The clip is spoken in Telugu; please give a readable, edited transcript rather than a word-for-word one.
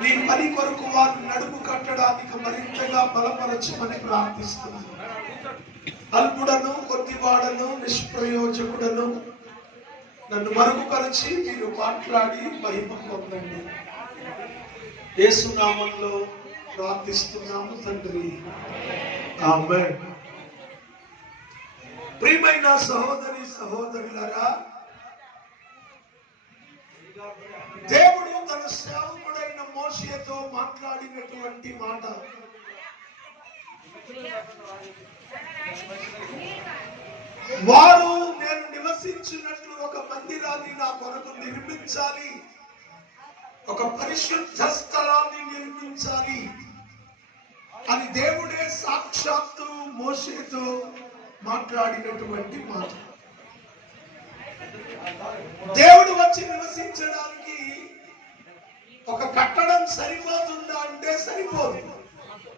నీ పని కొరకు వారు నడుము కట్టడానికి మరింతగా బలపరచమని ప్రార్థిస్తున్నాను. అల్పుడను, కొద్దివాడను, నిష్ప్రయోజకుడను నన్ను మరుగుపరిచి మీరు మాట్లాడి మహిమ పొందండి. యేసు నామములో ప్రార్థిస్తున్నాము తండ్రి, ఆమేన్. ప్రియమైన సహోదరి సహోదరులారా, దేవుడు తన సేవకుడైన మోషేతో మాట్లాడినటువంటి మాట, వారు నేను నివసించినట్లు ఒక మందిరాన్ని నా కొరకు నిర్మించాలి, ఒక పరిశుద్ధ స్థలాన్ని నిర్మించాలి అని దేవుడే సాక్షాత్తు మోషేతో మాట్లాడినటువంటి మాట. దేవుడు వచ్చి నివసించడానికి ఒక కట్టడం సరిపోతుందా అంటే సరిపోదు.